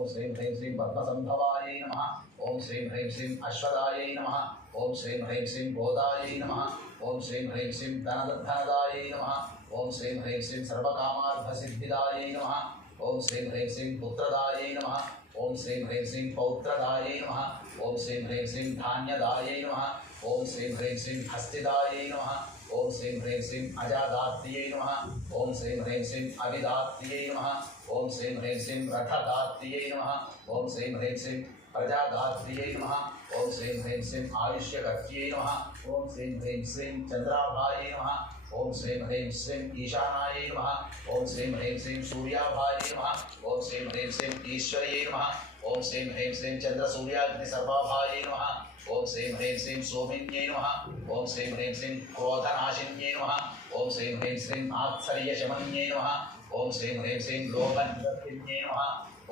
ओम श्रीं ह्रीं श्रीं पद्मसंभवायै नमः। ओम श्रीं ह्रीं श्रीं अश्वदायै नमः। ओम श्रीं ह्रीं श्रीं बोधायै नमः। ओम श्रीं ह्रीं श्रीं धनदायै नमः। ओम श्रीं ह्रीं श्रीं सर्वकामार्थसिद्धिदायै नमः। ओम श्रीं ह्रीं श्रीं पुत्रदायै नमः। ओम श्रीं ह्रीं श्रीं पौत्रदायै नमः। ओम श्रीं ह्रीं श्रीं धान्यदायै नमः। ओम श्रीं ह्रीं श्रीं हस्तिदायै नमः। ओम श्रीं ह्रीं श्रीं अजादात्र्यै नमः। ओम श्रीं ह्रीं श्रीं अविदात्र्यै नमः। ओम श्रीं ह्रीं श्रीं रथदात्र्यै नमः। ओम श्रीं ह्रीं श्रीं प्रजादात्र्यै नमः। ओम श्रीं ह्रीं श्रीं आयुष्यकर्त्यै नमः। ओम श्रीं ह्रीं श्रीं चंद्राभायै नमः। ओम श्रीं ह्रीं श्रीं ईशानायै नमः। ओम श्रीं ह्रीं श्रीं सूर्याभायै नमः। ओम श्रीं ह्रीं श्रीं ईश्वर्यै नमः। ओम श्रीं ह्रीं श्रीं चंद्रसूर्याग्निसर्वाभायै नमः। ओम श्रीं ह्रीं श्रीं सोमिन्यै नमः। ओम श्रीं ह्रीं श्रीं क्रोधनाशिन्यै नमः। ओम श्रीं ह्रीं श्रीं आत्सर्यशमन्यै नमः। ओम श्रीं ह्रीं श्रीं लोभनिवर्तिन्यै नमः।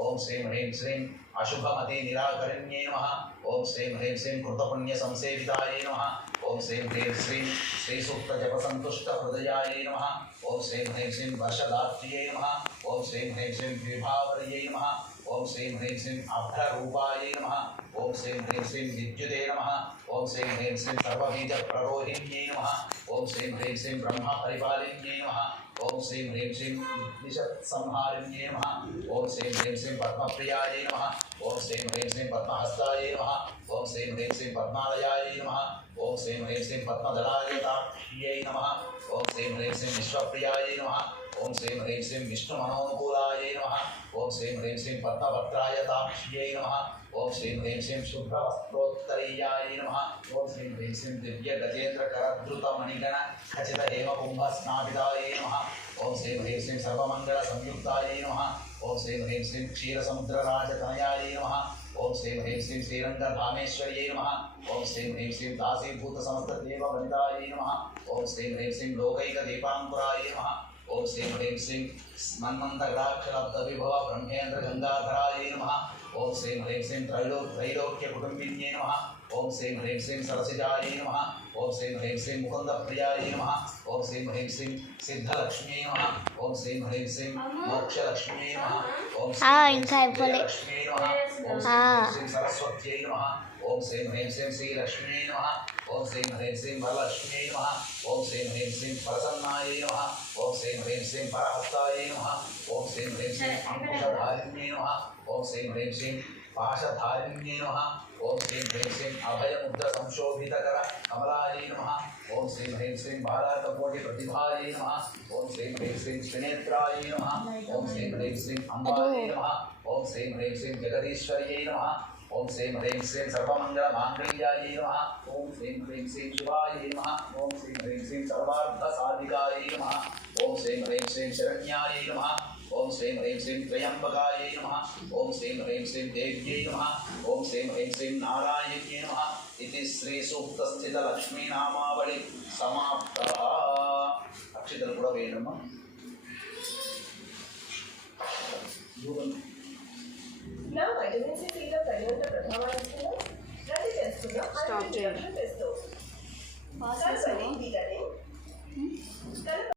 ओम श्रीं ह्रीं श्रीं अशुभमति निराकरिण्यै नमः। ओम श्रीं ह्रीं श्रीं कृतपुण्यसंसेवितायै नमः। ओम श्रीं ह्रीं श्रीं श्रीसूक्तजपसन्तुष्टहृदयायै नमः। ओम श्रीं ह्रीं श्रीं वर्षदात्र्यै नमः। ओम श्रीं ह्रीं श्रीं विभावर्यै नमः। ओम श्रीं ह्रीं श्रीं अभ्ररूपायै नमः। ओम श्रीं ह्रीं श्रीं विद्युते नमः। ओम श्रीं ह्रीं श्रीं सर्वबीजप्ररोहिण्यै नमः। ओम श्रीं ह्रीं श्रीं ब्रह्मपरिपालिन्यै नमः। ओम श्रीं ह्रीं श्रीं द्विषत्संहारिण्यै नमः। ओम श्रीं ह्रीं श्रीं पद्मप्रियायै नमः। ओम श्रीं ह्रीं श्रीं पद्महस्तायै नमः। ओम श्रीं ह्रीं श्रीं पद्मालयायै नमः। ओम श्रीं ह्रीं श्रीं पद्मदलायताक्ष्यै नमः। ओम श्रीं ह्रीं श्रीं विश्वप्रियायै नमः। ओम श्रीं ह्रीं श्रीं विष्णुमनोनुकूलायै नमः। ओम श्रीं ह्रीं श्रीं पद्मपत्रायताक्ष्यै नमः। ओम श्रीं ह्रीं श्रीं शुभ्रवस्त्रोत्तरीयायै नमः। ओम श्रीं ह्रीं श्रीं दिव्यगजेन्द्रकरद्रुतमणिगणखचितहेमकुम्भस्नापितायै नमः। ओम श्रीं ह्रीं श्रीं सर्वमङ्गलसंयुक्तायै नमः। ओम श्रीं ह्रीं श्रीं क्षीरसमुद्रराजतनयायै नमः। ओम श्रीं ह्रीं श्रीं श्रीरङ्गधामेश्वर्यै नमः। ओम श्रीं ह्रीं श्रीं दासीभूतसमस्तदेववनितायै नमः। ओम श्रीं ह्रीं श्रीं लोकैकदीपाङ्कुरायै नमः। ओम श्रीं ह्रीं श्रीं मन्मन्तराक्षलब्धविभव ब्रह्मेन्द्रगङ्गाधरायै नमः। ओम श्रीं ह्रीं श्रीं त्रैलोक्यकुटुम्बिन्यै नमः। ओम श्रीं ह्रीं श्रीं सरसिजायै नमः। ओम श्रीं ह्रीं श्रीं मुकुन्दप्रियायै नमः। ओम श्रीं ह्रीं श्रीं सिद्धलक्ष्म्यै नमः। ओम श्रीं ह्रीं श्रीं मोक्षलक्ष्म्यै नमः। ओम श्रीं ह्रीं श्रीं लक्ष्म्यै नमः। ओम श्रीं ह्रीं श्रीं सरस्वत्यै नमः। ओम श्रीं ह्रीं श्रीं श्रीलक्ष्म्यै नमः। ओम श्रीं ह्रीं श्रीं वरलक्ष्म्यै नमः। ओम श्रीं ह्रीं श्रीं प्रसन्नायै नमः। ओम श्रीं ह्रीं श्रीं परहस्तायै नमः। ओम श्रीं ह्रीं श्रीं अंकुशधारिण्यै नमः। ओम श्रीं ह्रीं श्रीं पाशधारिण्यै नमः। ओम श्रीं ह्रीं श्रीं अभयमुद्रसंशोभितकर कमलायै नमः। ओम श्रीं ह्रीं श्रीं बालार्ककोटिप्रतिभायै नमः। ओम श्रीं ह्रीं श्रीं त्रिनेत्रायै नमः। ओम श्रीं ह्रीं श्रीं अम्बायै नमः। ओम श्रीं ह्रीं श्रीं जगदीश्वर्यै नमः। ओम श्रीं ह्रीं श्रीं सर्वमङ्गलमाङ्गल्यायै नमः। ओम श्रीं ह्रीं श्रीं शिवायै नमः। ओम श्रीं ह्रीं श्रीं सर्वार्थसाधिकायै नमः। ओम श्रीं ह्रीं श्रीं शरण्यायै नमः। ओम श्रीं ह्रीं श्रीं त्र्यम्बकायै नमः। ओम श्रीं ह्रीं श्रीं देव्यै नमः। ओम श्रीं ह्रीं श्रीं नारायण्यै नमः। इति श्रीसूक्तस्थितलक्ष्मीनामावळि समाप्तः। अक्षितలు కూడా వేయడమ్మా. Now vitamin C ఫీల్ కలిగిన ప్రభావాలను ప్రతి చేస్తున్న స్టాప్ చేయండి. టెస్ట్